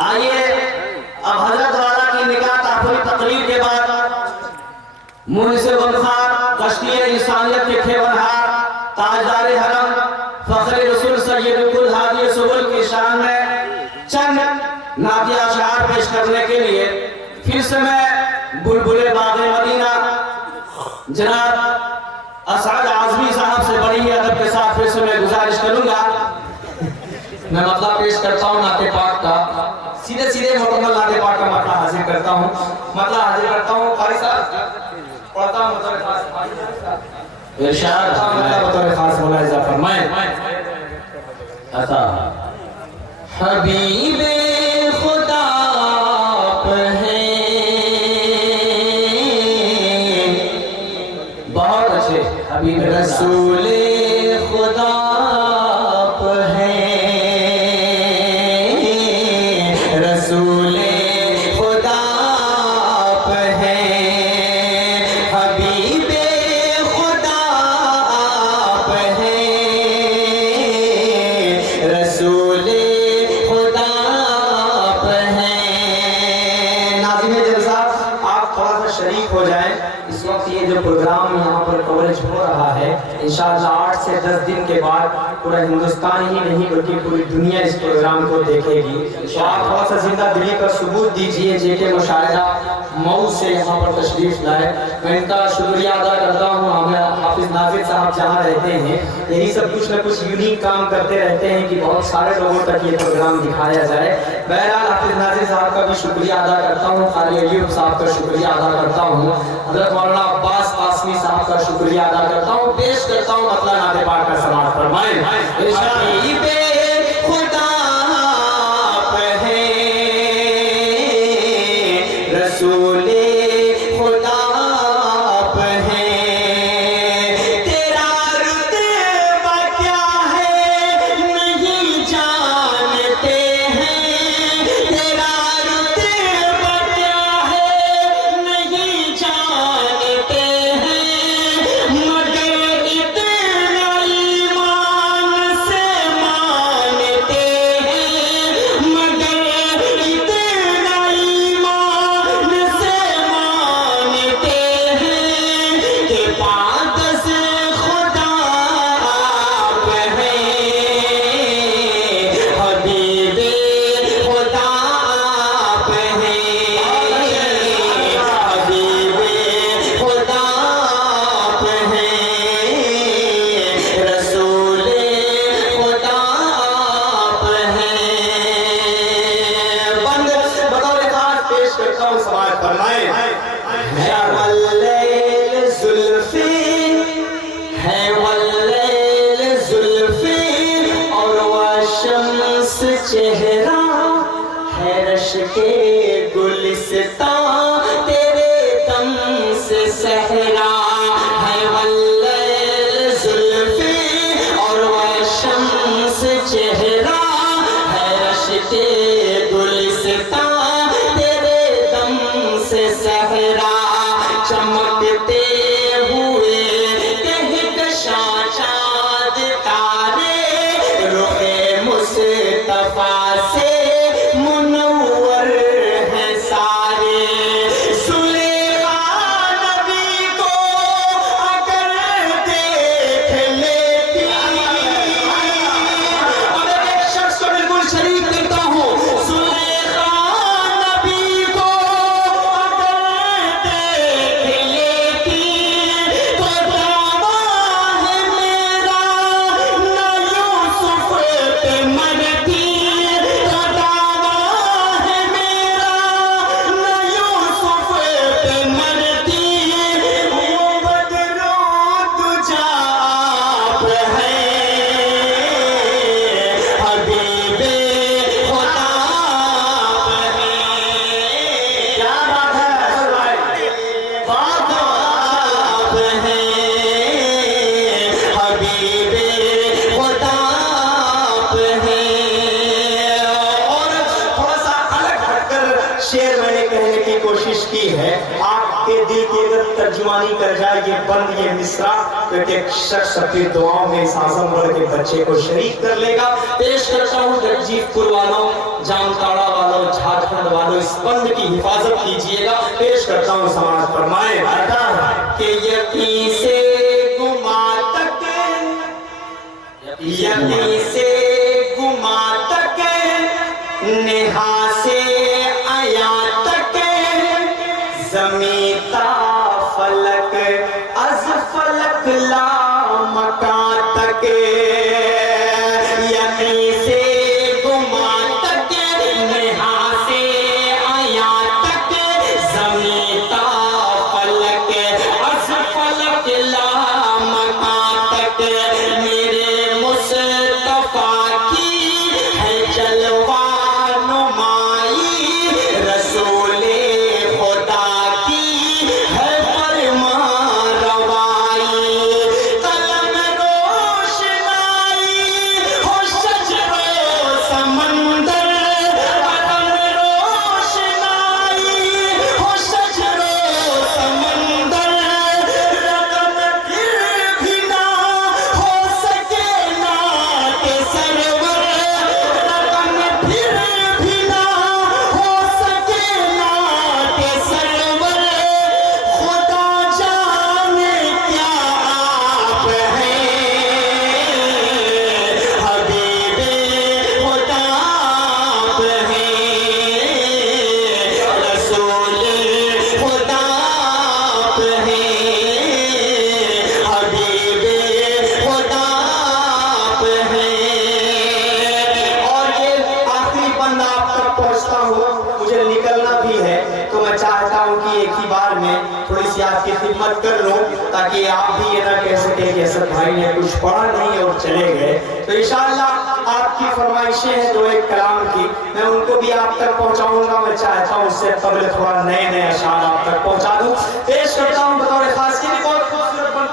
آئیے اب حضرت والا کی نکاح تحفظ تقریر کے بعد مونس غمخوار کشتی انسانیت کے کھیونہار تاجدار حرم فخر رسول سید کل ہادی سبل کی شان میں چند نعتیہ اشعار پیش کرنے کے لیے پھر سے میں بلبل باغ مدینہ جناب اسعد عظمی صاحب سے بڑی ادب کے ساتھ پھر سے میں گزارش کروں گا. میں مطلب پیش کرتا ہوں نعت پاک کا، سیدھے مکمل نعت پاک کا مطلب حاضر کرتا ہوں. قاری صاحب پڑھتا ہوں مطلب خاص ارشاد بطور خاص ملاحظہ فرمائیں. عطا حبیب خدا آپ ہیں، بہت اچھے. حبیب رسول خدا آپ ہیں، رسول خدا آپ ہیں، حبیب خدا آپ ہیں، رسول خدا آپ ہیں. ناظرین جلسہ آپ تھوڑا سا شریک ہو جائیں. اس وقت یہ جو پروگرام یہاں پر کوریج ہو رہا ہے انشاءاللہ 8 سے 10 دن کے بعد پورا ہندوستان ہی نہیں بلکہ پوری دنیا اس پروگرام کو دیکھے گی. تو آپ تھوڑا سا زندہ دلی کا ثبوت دیجئے جے کے مشاہدہ مئو سے یہاں پر تشریف لائے. میں ان کا شکریہ ادا کرتا ہوں. ہمیں حافظ ناظر صاحب جہاں رہتے ہیں یہی سب کچھ نہ کچھ یونیک کام کرتے رہتے ہیں کہ بہت سارے لوگوں تک یہ پروگرام دکھایا جائے. بہرحال حافظ ناظر صاحب کا بھی شکریہ ادا کرتا ہوں، قاری ایوب صاحب کا شکریہ ادا کرتا ہوں، حضرت مولانا عباس قاسمی صاحب کا شکریہ ادا کرتا ہوں. پیش کرتا ہوں مطلب نعت پاک کا سماعت فرمائیں. حبیب خدا آپ ہیں، رسول خدا آپ ہیں، تیرا رتبہ کیا ہے نہیں جانتے ہیں، تیرا رتبہ کیا ہے نہیں جانتے ہیں، مگر اتنا ایمان سے دل کی اگر ترجمانی کر جائے یہ بند یہ مصرع تو ایک شخص اپنی دعاؤں میں اس اعظم ورگ کے بچے کو شریک کر لے گا. پیش کرتا ہوں جگجیت پور والوں، جامتاڑا والوں، جھارکھنڈ والوں، اس بند کی حفاظت کیجئے گا. پیش کرتا ہوں سماعت فرمائیں کہ یقین سے گما تک، یقین سے گما تک، نہا سے آیا تک، زمین تا فلک از فلک لا مکان تک، یقین سے گما تک، نہا سے آیا تک، زمین تا فلک از فلک لا مکان تک، میرے مصطفیٰ کی ہے جلوہ نمائی، رسول خدا کی ہے فرمان روائی، قلم روشنائی ہو شجر و سمندر، قلم روشنائی ہو شجر و سمندر، رقم پھر بھی نہ ہو سکے نعت سرور، رقم پھر بھی نہ ہو سکے نعت سرور، خدا جانے کیا آپ ہیں، حبیب خدا آپ ہیں، رسول خدا آپ ہیں، حبیب خدا آپ ہیں. اور یہ آخری بند آپ تک پہنچتا ہوں، مجھے نکلنا بھی ہے تو میں چاہتا ہوں کہ ایک ہی بار میں تھوڑی سی آپ کی خدمت کر لوں تاکہ آپ بھی یہ نہ کہہ سکیں کہ اسد بھائی نے کچھ پڑھا نہیں اور چلے گئے. تو انشاءاللہ آپ کی فرمائشیں ہیں دو ایک کلام کی، میں ان کو بھی آپ تک پہنچاؤں گا. میں چاہتا ہوں اس سے قبل تھوڑا نئے نئے اشعار آپ تک پہنچا دوں. پیش کرتا ہوں بطور خاص کی بہت خوبصورت بند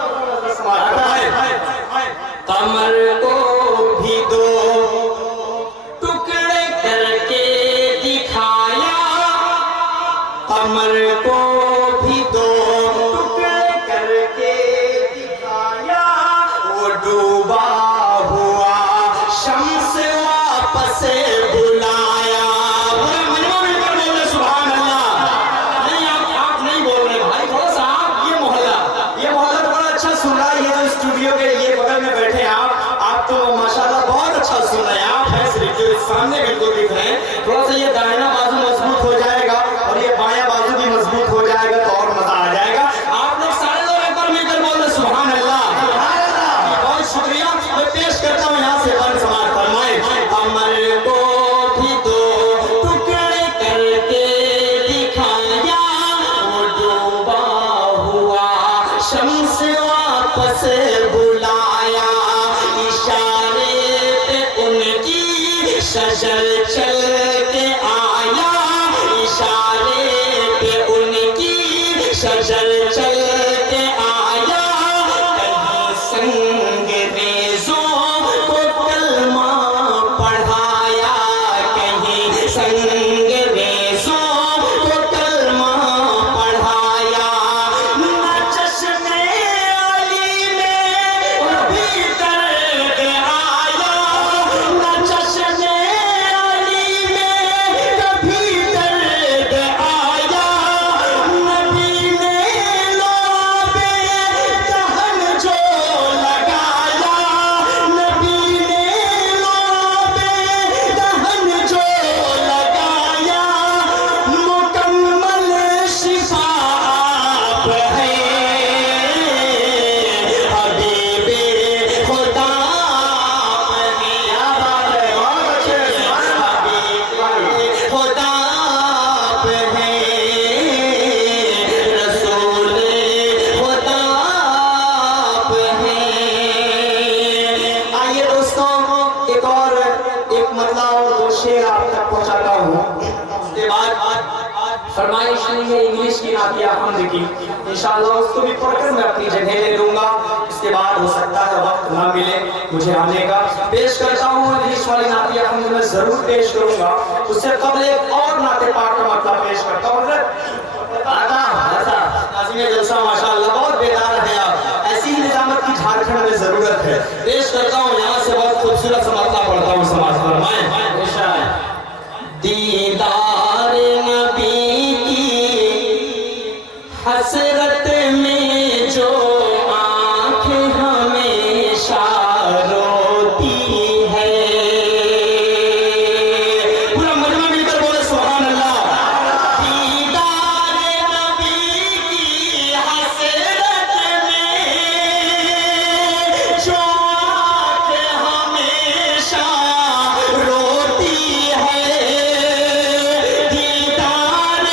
قمر کو بھی دو ٹکڑے کر کے دکھایا، قمر کو بھی دو ٹکڑے کر کے دکھایا، وہ ڈوبا ہوا شمس واپس بلایا. پورے مجمع مل کر بول رہے سبحان اللہ. نہیں آپ نہیں بول رہے بھائی، تھوڑا سا آپ یہ محلہ تو بڑا اچھا سن رہا ہے. یہ جو اسٹوڈیو کے یہ بغل میں بیٹھے ہیں آپ تو ماشاءاللہ بہت اچھا سن رہے ہیں. آپ ہیں صرف جو سامنے بالکل دکھ رہے ہیں. تھوڑا سا یہ دائنا بازو مضبوط ہو جائے گا اور یہ بایاں بازو بھی مضبوط ہو جائے گا تو اور مزہ آ جائے گا. آپ لوگ سارے لوگ ایک بار مل کر بول رہے سبحان اللہ. بہت شکریہ. میں پیش کرتا ہوں یہاں سے بند سماعت فرمائیں. قمر کو بھی دو ٹکڑے کر کے دکھایا، وہ ڈوبا ہوا شمس واپس بلایا، اشارے پہ ان کی شجر چل کے آیا، اشارے پہ ان کی شجر چل کے آیا، کہیں سنگ ریزوں کو کلمہ پڑھایا، کہیں سنگ ریزوں کو کلمہ پڑھایا، نہ چشم علی میں کبھی درد آیا، نہ چشم علی میں کبھی درد آیا، نبی نے لب دہن جو لگایا، نبی نے لب دہن جو لگایا، مکمل شفا آپ ہیں، حبیب خدا آپ ہیں. کیا بات ہے، بہت اچھے. حبیب خدا آپ ہیں، رسول خدا آپ ہیں. آئیے دوستوں ایک مطلع اور دو شعر آپ تک پہنچاتا ہوں. اس کے بعد فرمائش نہیں ہے انگلش کی نعت حمد کی، انشاءاللہ اس کو بھی پڑھ کر میں اپنی جگہ لے لوں گا. اس کے بعد ہو سکتا ہے وقت نہ ملے مجھے آنے کا. پیش کرتا ہوں انگلش والی نعت حمد میں ضرور پیش کروں گا. اس سے قبل ایک اور نعت پاک کا مطلب پیش کرتا ہوں. نظمیہ جلسہ ماشاءاللہ بہت بیدار ہے آپ، ایسی ہی نظامت کی جھارکھنڈ میں ضرورت ہے. پیش کرتا ہوں یہاں سے بہت خوبصورت سا مطلع پڑھتا ہوں سماعت فرمائیں. دیدار نبی کی حسرت میں جو آنکھ ہمیشہ روتی ہے. پورا مجمع مل کر بولے سبحان اللہ. دیدار نبی کی حسرت میں جو آنکھ ہمیشہ روتی ہے. دیدار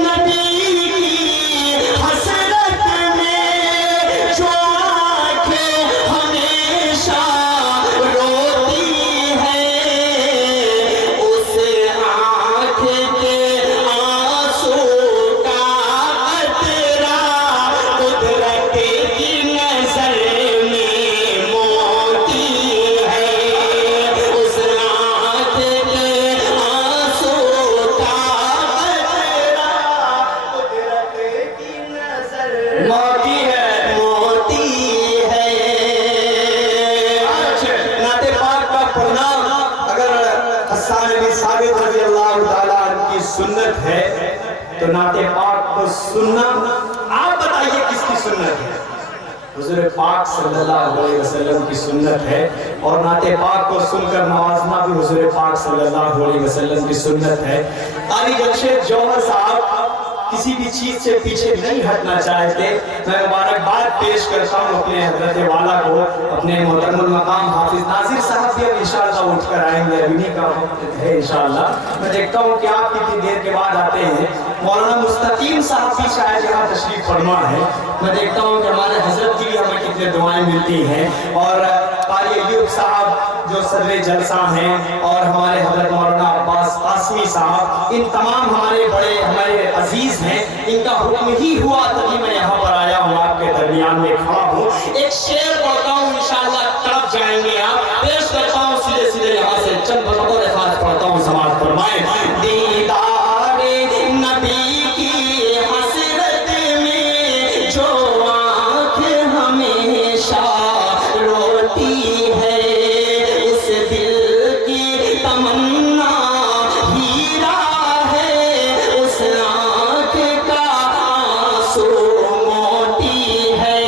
نبی کی حسرت میں جو آنکھ ہمیشہ روتی ہے. اس آنکھ کے آنسو کا قطرہ قدرت کی نظر میں موتی ہے. اس آنکھ کے آنسو کا قطرہ قدرت کی نظر موتی ہے موتی ہے. نعت پاک کا پڑھنا اگر حسان بن ثابت رضی اللہ تعالیٰ عنہ کی سنت ہے تو نعت پاک کو سننا آپ بتائیے کس کی سنت ہے؟ حضور پاک صلی اللہ علیہ وسلم کی سنت ہے. اور نعت پاک کو سن کر نوازنا بھی حضور پاک صلی اللہ علیہ وسلم کی سنت ہے. قاری جمشید جوہر صاحب کسی بھی چیز سے پیچھے نہیں ہٹنا چاہتے. میں مبارکباد پیش کرتا ہوں اپنے حضرت والا کو. اپنے محترم المقام حافظ ناظر صاحب بھی اب انشاءاللہ اٹھ کر آئیں گے، ابھی کا وقت ہے انشاءاللہ. میں دیکھتا ہوں کہ آپ کتنی دیر کے بعد آتے ہیں. مولانا مستقیم صاحب بھی شاید یہاں تشریف فرما ہے. میں دیکھتا ہوں کہ ہمارے حضرت کی بھی ہمیں کتنے دعائیں ملتی ہیں. اور قاری ایوب صاحب جو صدر جلسہ ہیں اور ہمارے حضرت مولانا عباس قاسمی صاحب، ان تمام ہمارے بڑے ہمارے عزیز ہیں. ان کا حکم ہی ہوا تبھی میں یہاں پر آیا ہوں، آپ کے درمیان میں کھڑا ہوں. ایک شعر پڑھتا ہوں انشاءاللہ تڑپ جائیں گے آپ. پیش کرتا ہوں سیدھے سیدھے یہاں سے چند بطور خاص پڑھتا ہوں سماعت فرمائیں. دیدار نبی کی حسرت میں جو آنکھ ہمیشہ روتی ہے. اس دل کی تمنا ہیرا ہے. اس آنکھ کا آنسو موتی ہے.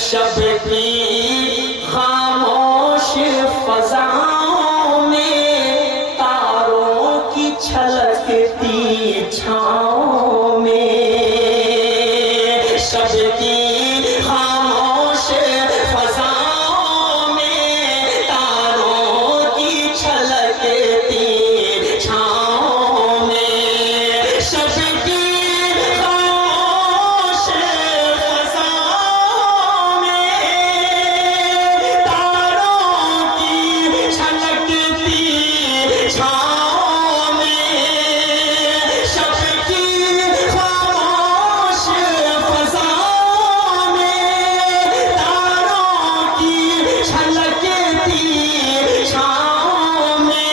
شب کی خاموش فضاؤں میں تاروں کی چھلکتی چھاؤں میں. شب کی خاموش فضاؤں میں تاروں کی چھلکتی چھاؤں میں. شب کی خاموش فضاؤں میں تاروں کی چھلکتی چھاؤں میں. شب کی خاموش فضاؤں میں تاروں کی چھلکتی چھاؤں میں.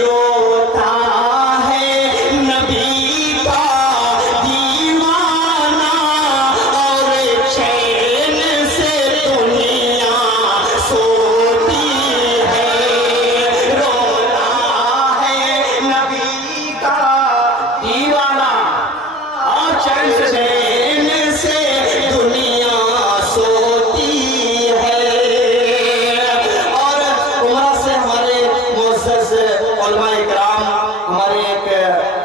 روتا ہے نبی کا دیوانہ اور چین سے دنیا سوتی ہے. روتا ہے نبی کا دیوانہ اور چین سے دنیا سوتی ہے. اور عمرہ سے ہمارے معزز علماء اکرام ہمارے ایک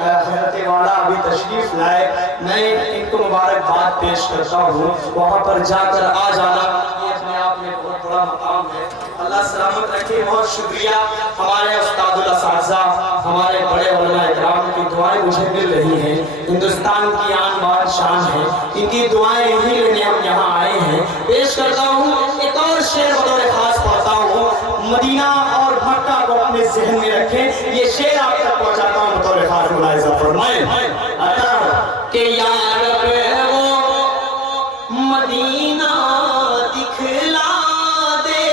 حضرت والا ابھی تشریف لائے. میں ان کو مبارکباد پیش کرتا ہوں. وہاں پر جا کر آ جانا یہ اپنے آپ میں بہت بڑا مقام ہے. اللہ سلامت رکھے. بہت شکریہ. ہمارے استاد الاساتذہ ہمارے بڑے علماء اکرام کی دعائیں مجھے مل رہی ہیں. ہندوستان کی آن بان شان ہے. ان کی دعائیں ہی لینے ہم یہاں آئے ہیں. پیش کرتا ہوں ایک اور شعر بطور خاص پڑھتا ہوں. مدینہ اور مکہ کو اپنے ذہن میں رکھیں. یہ شعر آپ تک پہنچاتا ہوں بطور خاص. ملاحظہ فرمائیں کہ یا رب وہ مدینہ دکھلا دے.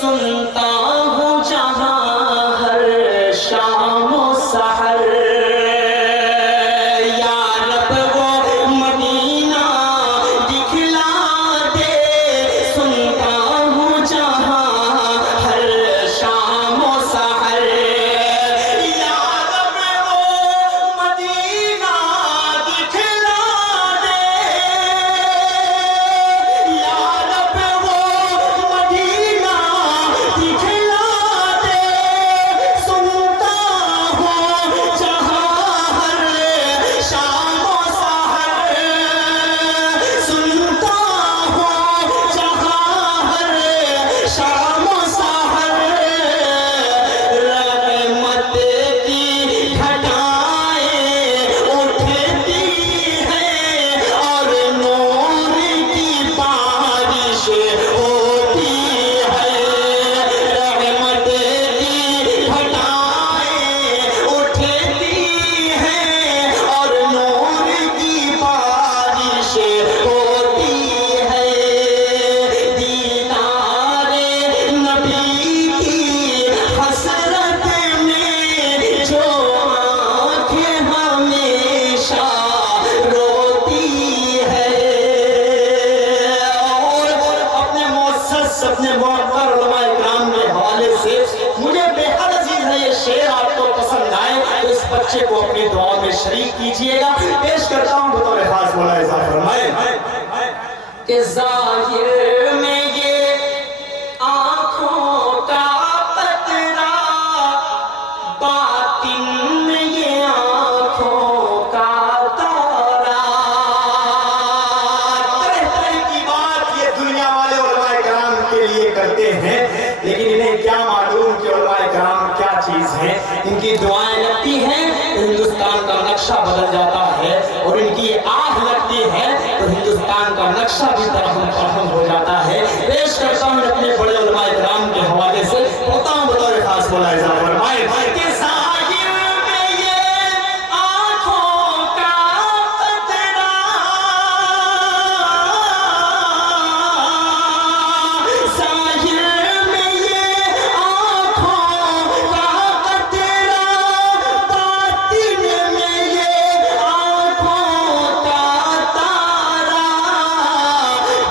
سنتا ہوں جہاں ہر شام و سحر. یا رب بچے کو اپنی دعاؤں میں شریک کیجئیے گا. پیش کرتا ہوں بطور خاص مولا عزا فرمائے کہ ظاہر میں یہ آنکھوں کا قطرہ، باطن میں یہ آنکھوں کا تارا. طرح طرح کی بات یہ دنیا والے علماء کرام کے لیے کرتے ہیں، لیکن انہیں کیا معلوم کہ علماء کرام کیا چیز ہے. ان کی دعائیں لگتی ہیں تو ہندوستان کا نقشہ بدل جاتا ہے، اور ان کی آہ لگتی ہے تو ہندوستان کا نقشہ بھی ترہم ہو جاتا ہے. پیش کرتا ہوں اپنے بڑے علماء کرام کے حوالے سے، ہوتا ہوں بطور خاص مولا عزا فرمائے کہ ظاہر میں یہ آنکھوں کا قطرہ، ظاہر میں یہ آنکھوں کا قطرہ، باطن میں یہ آنکھوں کا تارا.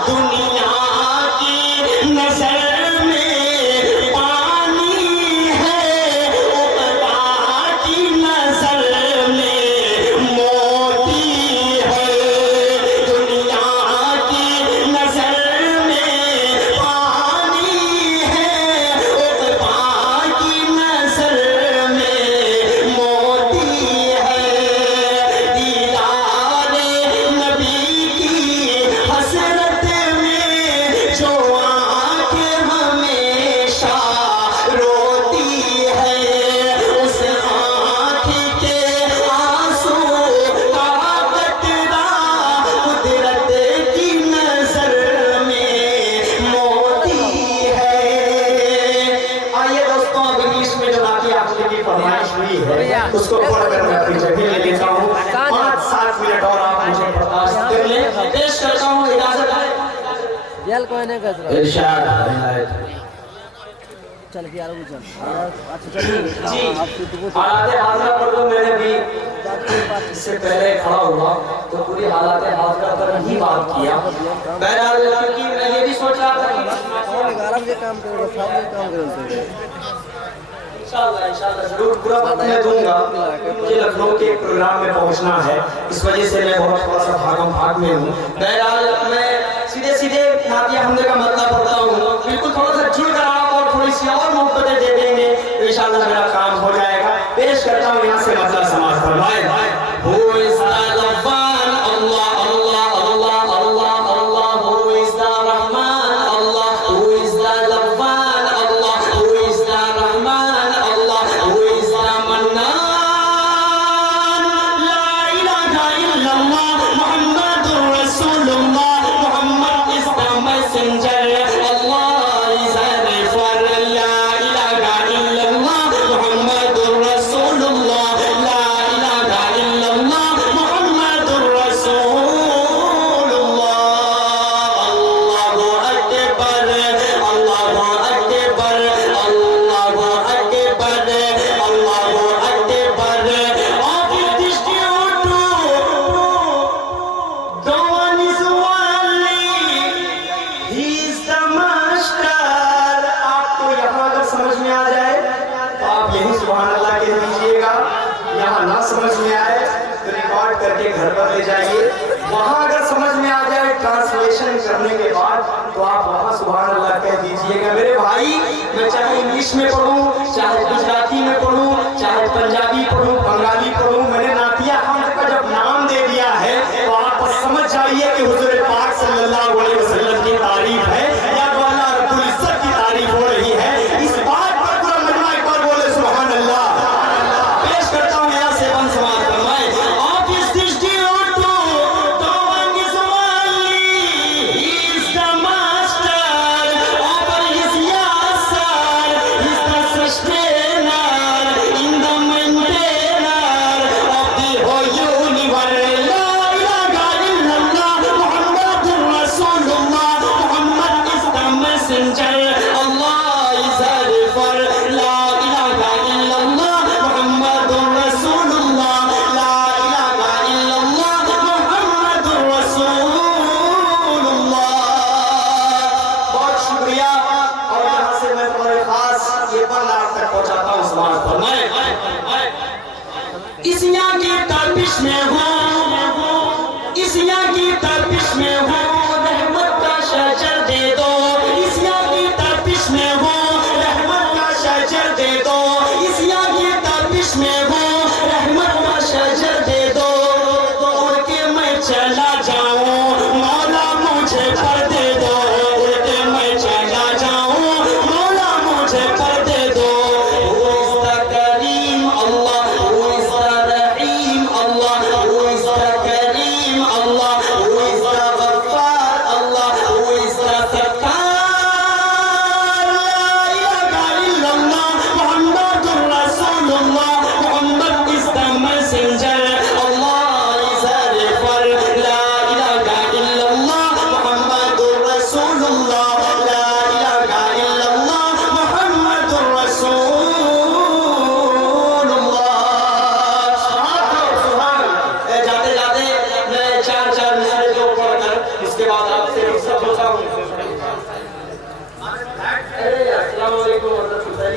دنیا کی نظر میں پانی ہے، عقبا کی نظر میں موتی ہے. دنیا کی نظر میں پانی ہے، عقبا کی نظر میں موتی ہے. دیدار نبی کی حسرت میں جو آنکھ ہمیشہ روتی ہے، اس آنکھ کے آنسو کا قطرہ قدرت کی نظر میں موتی ہے. آئیے دوستوں، اب انگلش میں جو باقی آپ کی فرمائش ہوئی ہے اس کو پڑھ کر میں اپنی جگہ لے لیتا ہوں. 5-7 منٹ اور آپ مجھے برداشت کر لیں. پیش کرتا ہوں، اجازت ہے. ارشاد چل کے یار چل جی حالات حاضرہ پر تو میں نے بھی اس سے پہلے کھڑا ہوا تو پوری حالات حاضرہ پر ہی بات کیا. بہرحال کیونکہ میں یہ بھی سوچ رہا تھا کہ کام کرے گا کام کرے انشاءاللہ ضرور پورا وقت میں دوں گا. مجھے لکھنؤ کے ایک پروگرام میں پہنچنا ہے، اس وجہ سے میں بہت تھوڑا سا بھاگ میں ہوں. بہرحال میں سیدھے نعتیہ حمدے کا مطلب پڑھتا ہوں. بالکل تھوڑا سا جڑ کر آپ اور تھوڑی سی اور محبتیں دے دیں گے تو انشاءاللہ میرا کام ہو جائے گا. پیش کرتا ہوں یہاں سے مطلب سماعت فرمائے. Who is the Rahman? Allah, Allah, Allah, Allah, Allah. Who is the Rahman? Allah. Who is the Rahman? Allah. Who is the Rahman? Allah. Who is the Mannan? La ilaha illallah Muhammadur Rasulullah. Muhammad is the messenger. Allah is a referer. La ilaha illallah Muhammadur Rasulullah. La ilaha illallah Muhammadur Rasulullah. Allahu Akbar, Allahu Akbar, Allahu Akbar, Allahu Akbar. Of this duty, no one is wali. He is the master. آپ کو یہاں اگر سمجھ میں آ جائے تو آپ یہی سبحان اللہ کہہ دیجئے گا. یہاں نہ سمجھ میں آئے تو ریکارڈ کر کے گھر پر لے جائیے. وہاں اگر سمجھ میں آ جائے ٹرانسلیشن کرنے کے بعد تو آپ وہاں سبحان اللہ کہہ دیجئے گا. میرے بھائی، میں چاہے انگلش میں پڑھوں، چاہے گجراتی میں پڑھوں، چاہے پنجابی پڑھوں، بنگالی پڑھوں، میں نے نعتیہ حمد کا جب نام دے دیا ہے تو آپ سمجھ جائیے کہ حضور پاک صلی اللہ علیہ وسلم کی تعریف ہے یا تو اللہ رب العزت کی تعریف ہو رہی ہے. اس بات پر پورا مجمع ایک بار بولے سبحان اللہ. پیش کرتا ہوں یہاں سے بند سماعت فرمائے. Of his dishti utu, no one is wali. He is the master. Over his yasar, he is the اسیا کی تپش میں ہوں، اسیا کی تپش میں ہوں، رحمت کا شجر دے دو، اسیا کی تپش میں ہوں، رحمت کا شجر دے دو، اسیا کی تپش میں ہوں، رحمت کا شجر دے دو، اڑ کے میں چلا جاؤں مولا مجھے پر دے دو، اڑ کے میں چلا جاؤں مولا مجھے پر دے دو. Who is the Kareem Allah, who is the Rahim Allah, who is the Kareem Allah, who is the Ghaffar Allah, who is the Sattar. La ilaha illallah, Muhammadur Rasulullah, Muhammad is the messenger, Allah is a refer. La ilaha illallah, Muhammadur Rasulullah, la ilaha illallah, Muhammadur Rasulullah. جاتے جاتے میں چار مصرے کو پڑھ کر اس کے بعد آپ سے رخصت ہوتا ہوں. السلام علیکم ورحمۃ اللہ.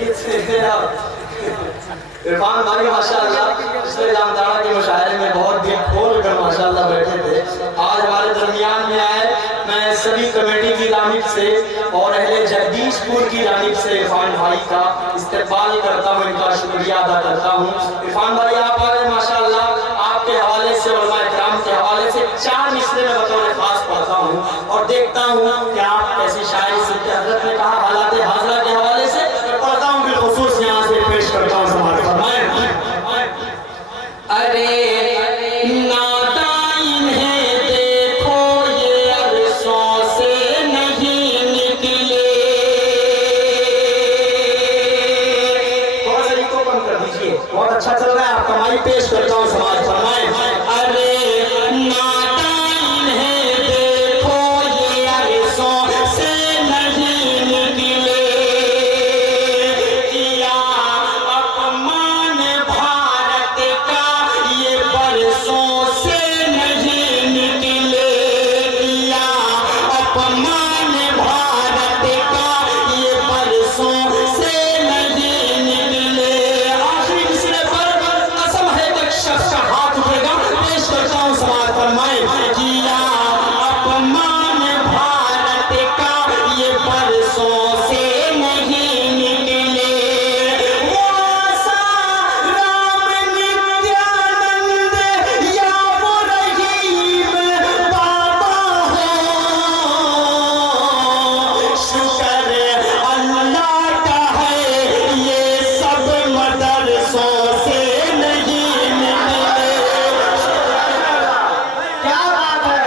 عرفان بھائی ماشاءاللہ پچھلے جامدارہ کے مشاعرے میں بہت دل کھول کر ماشاءاللہ بیٹھے تھے. آج ہمارے درمیان میں آئے. میں سبھی کمیٹی کی جانب سے اور اہل جگدیش پور کی جانب سے عرفان بھائی کا استقبال کرتا ہوں، ان کا شکریہ ادا کرتا ہوں. عرفان بھائی آپ آئے ماشاءاللہ، آپ کے حوالے سے علماء کرام کے حوالے سے 4 مصرے میں بطور خاص پڑھتا ہوں اور دیکھتا ہوں کہ آپ کیسی شاعری سے حضرت نے کہا حالات حاضرہ کے حوالے سے پڑھتا ہوں، بالخصوص یہاں سے پیش کرتا ہوں. سماعت فرمائیں. ارے نادائن ہے دیکھو یہ عرصوں سے نہیں نکلے. تھوڑا سا یہ کو کم کر دیجئے، بہت اچھا چل رہا ہے آپ کا مائک. پیش کرتا ہوں. سماعت فرمائیں. ارے نادائن ہے دیکھو یہ عرصوں سے نہیں نکلے، کیا اپمان بھارت کا یہ برسوں سے نہیں نکلے، کیا اپمان بھارت کا یہ برسوں سے نہیں نکلے. آخری مصرے پر قسم ہے ایک شخص کا ہاتھ اٹھے گا. پیش کرتا ہوں. سماعت فرمائیں. کیا اپمان بھارت کا یہ برسوں سے نہیں نکلے، وہ آسا رام نتیانند یا وہ رحیم بابا ہو، شکر اللہ کا ہے یہ سب مدرسوں سے نہیں نکلے. کیا بات ہے،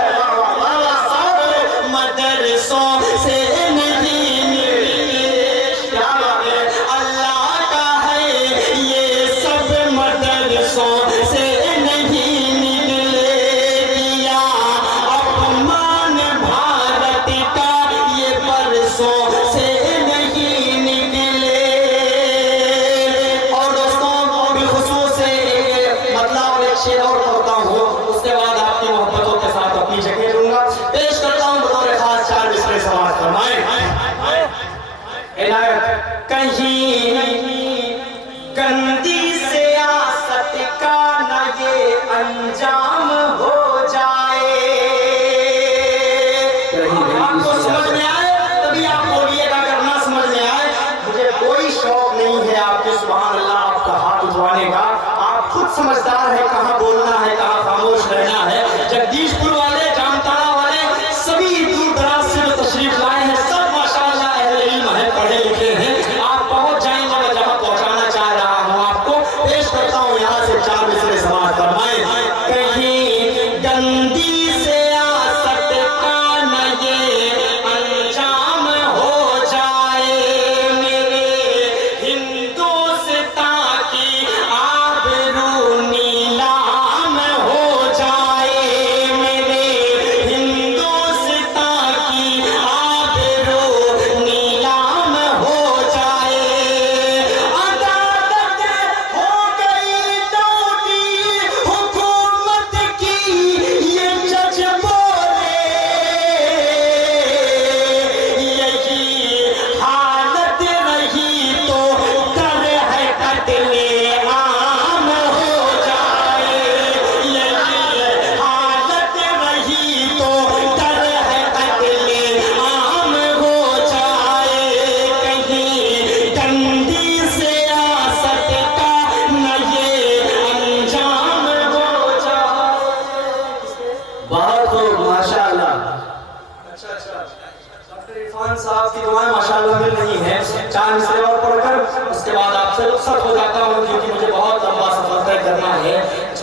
سب مدرسوں سے نہیں نکلے. کیا بات ہے، اللہ کا ہے یہ سب مدرسوں سے نہیں نکلے، کیا اپمان بھارت کا یہ برسوں سے نہیں نکلے. اور دوستوں بالخصوص ایک مطلب اور ایک شعر اور پڑھتا ہوں، اس کے بعد آپ کی محبتوں کے ساتھ اپنی جگہ دوں گا. پیش کرتا ہوں بطور خاص 4 مصرے. سماعت فرمائیں. عنایت کہیں گندی سیاست کا نہ یہ انجام ہو جائے. آپ کو سمجھ میں آئے تبھی آپ بولیے گا، اگر نہ سمجھ میں آئے مجھے کوئی شوق نہیں ہے آپ کے سبحان اللہ آپ کا ہاتھ اٹھوانے کا. آپ خود سمجھدار ہے کہاں بولنا ہے کہاں خاموش رہنا ہے. جگدیش پور والے، جامتارا والے، سبھی دور دراز سے جو تشریف لائے ہیں سب ماشاءاللہ اہل علم ہیں، پڑھے لکھے ہیں. آپ پہنچ جائیں گے میں جہاں پہنچانا چاہ رہا ہوں آپ کو. پیش کرتا ہوں یہاں سے 4 مصرے. سماعت فرمائیں. کہیں گندی سیاست کا نہ یہ انجام ہو جائے، میرے ہندوستان کی آبرو نیلام اچھا ڈاکٹر عرفان صاحب کی دعائیں ماشاءاللہ مل رہی ہیں. 4 مصرے اور پڑھ کر اس کے بعد آپ سے رخصت ہو جاتا ہوں کیونکہ مجھے بہت لمبا سفر طے کرنا ہے.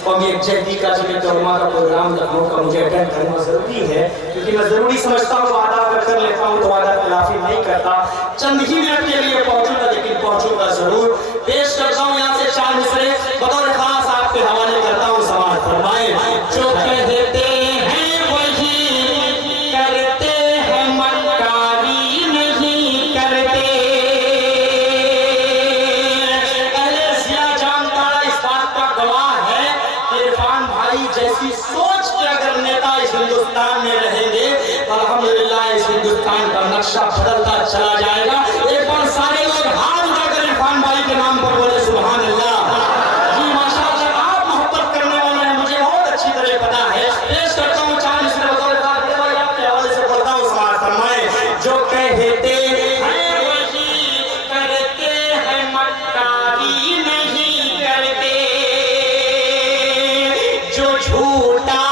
قومی یکجہتی کا جمعیت علماء کا پروگرام لکھنؤ کا مجھے اٹینڈ کرنا ضروری ہے کیونکہ میں ضروری سمجھتا ہوں وعدہ کر لیتا ہوں تو وعدہ خلافی نہیں کرتا. چند ہی منٹ کے لیے پہنچوں گا لیکن پہنچوں گا ضرور. پیش کرتا ہوں یہاں سے 4 مصرے بطور خاص آپ کے حوالے کرتا ہوں. سماعت فرمائیں. جو کہتے ہیں وہی کرتے ہیں مکاری نہیں کرتے. اہل سیاہ جانتا اس بات کا گواہ ہے کہ عرفان بھائی جیسی سوچ کے اگر نیتا اس ہندوستان میں رہیں گے الحمدللہ اس ہندوستان کا نقشہ بدلتا چلا جائے گا. ایک بار سارے لوگ ہاتھ اٹھا کر عرفان بھائی کے نام پر بولے سبحان اللہ. جی ماشاءاللہ آپ محبت کرنے والے ہیں مجھے بہت اچھی طرح پتا ہے. پیش کرتا ہوں 4 مصرے بطور خاص بڑے بھائی آپ کے حوالے سے پڑھتا ہوں. سماعت فرمائیں. جو کہتے ہیں وہی کرتے ہیں مکاری نہیں کرتے. جو جھوٹا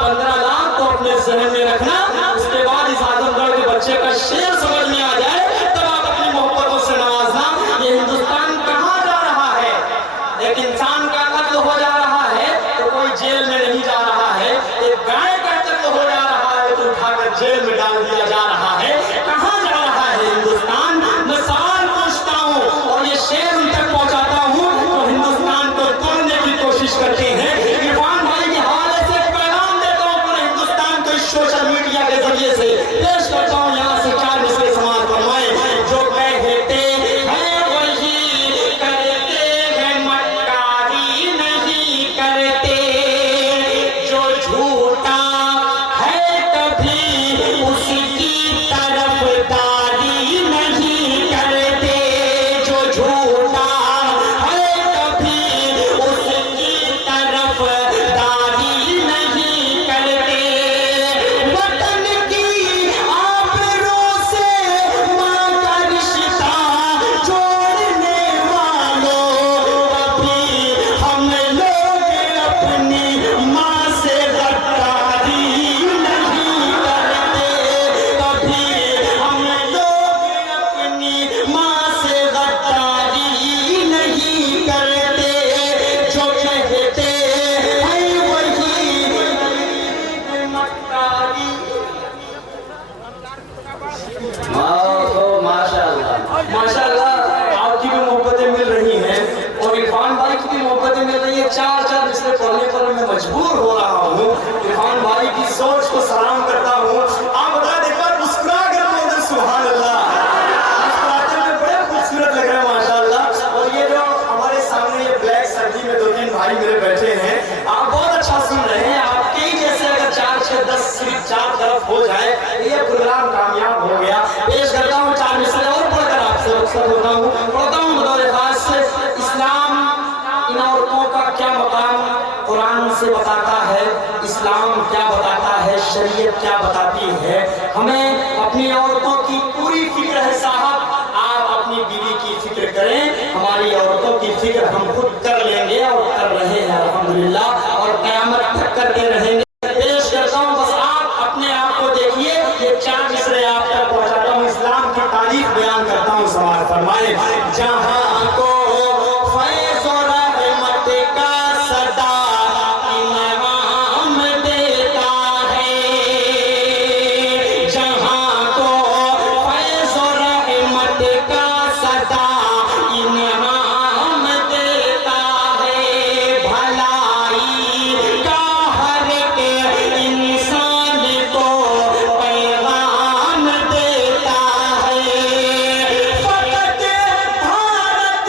15 لاکھ کو اپنے ذہن میں رکھنا. اس کے بعد اس اعظم گڑھ کے بچے کا شعر سمجھ میں آ جائے تب آپ اپنی محبتوں سے نوازنا. یہ ہندوستان کہاں جا رہا ہے؟ ایک انسان کا قتل ہو جا رہا ہے تو کوئی جیل میں نہیں جا رہا ہے. ایک گائے کا قتل ہو جا رہا ہے تو اٹھا کر جیل میں ڈال دیا جا رہا ہے. کہاں جا رہا ہے ہندوستان؟ میں سوال پوچھتا ہوں اور یہ شعر ان تک پہنچاتا ہوں تو ہندوستان کو توڑنے کی کوشش کرتے ہیں. عرفان بھائی کے حوالے سے ایک پیغام دیتا ہوں پورے ہندوستان کو اس سوشل میڈیا کے ذریعے سے. پیش کرتا ہوں یہاں سے 4 مصرے. سماعت فرمائیں. جو کہتے ہیں وہی کرتے ہیں مکاری نہیں کرتے. جو جھوٹا ہے کبھی اس کی طرفداری نہیں کرتے. جو جھوٹا ہے کبھی اس کی طرفداری نہیں کرتے. وطن کی آبرو سے ماں کا رشتہ جوڑنے والوں کبھی ہم لوگ اپنی ماں سے غداری نہیں کرتے. کبھی ہم لوگ اپنی ماں سے غداری نہیں کرتے. جو کہتے ہیں وہی مکاری. ماشاءاللہ آپ کی بھی محبتیں مل رہی ہیں اور عرفان بھائی کی بھی محبتیں مل رہی ہیں. 4 مصرے پڑھنے پر میں مجبور ہو رہا ہوں. عرفان بھائی کی سوچ کو سلام کرتا ہوں. آپ بتا دیکھ کر مسکرا کر بولتے سبحان اللہ. مسکراتے ہوئے بڑے خوبصورت لگ رہے ہیں ماشاءاللہ. اور یہ جو ہمارے سامنے یہ بلیک سردی میں 2-3 بھائی میرے بیٹھے ہیں آپ بہت اچھا سن رہے ہیں. آپ کے ہی جیسے اگر 4, 6, 10 صرف 4 طرف ہو جائے یہ پروگرام کامیاب ہو گیا. پیش کرتا ہوں 4 مصرے اور پڑھ کر آپ سے رخصت ہوتا ہوں. پڑھتا ہوں بطور خاص. اسلام ان عورتوں کا کیا مقام قرآن سے بتاتا ہے. اسلام کیا بتاتا ہے, شریعت کیا بتاتی ہے. ہمیں اپنی عورتوں کی پوری فکر ہے صاحب. آپ اپنی بیوی کی فکر کریں, ہماری عورتوں کی فکر ہم خود کر لیں گے اور کر رہے ہیں الحمدللہ اور قیامت تک کرتے رہیں گے. پیش کرتا ہوں بس آپ اپنے آپ کو دیکھیے. یہ 4 مصرے آپ تک پہنچاتا ہوں. اسلام کی تاریخ بیان کرتا ہوں. سماعت فرمائیں. جہاں کو فیض و رحمت کا صدا انعام دیتا ہے. جہاں کو فیض و رحمت کا صدا انعام دیتا ہے. بھلائی کا ہر ایک انسان کو پیغام دیتا ہے. فقط بھارت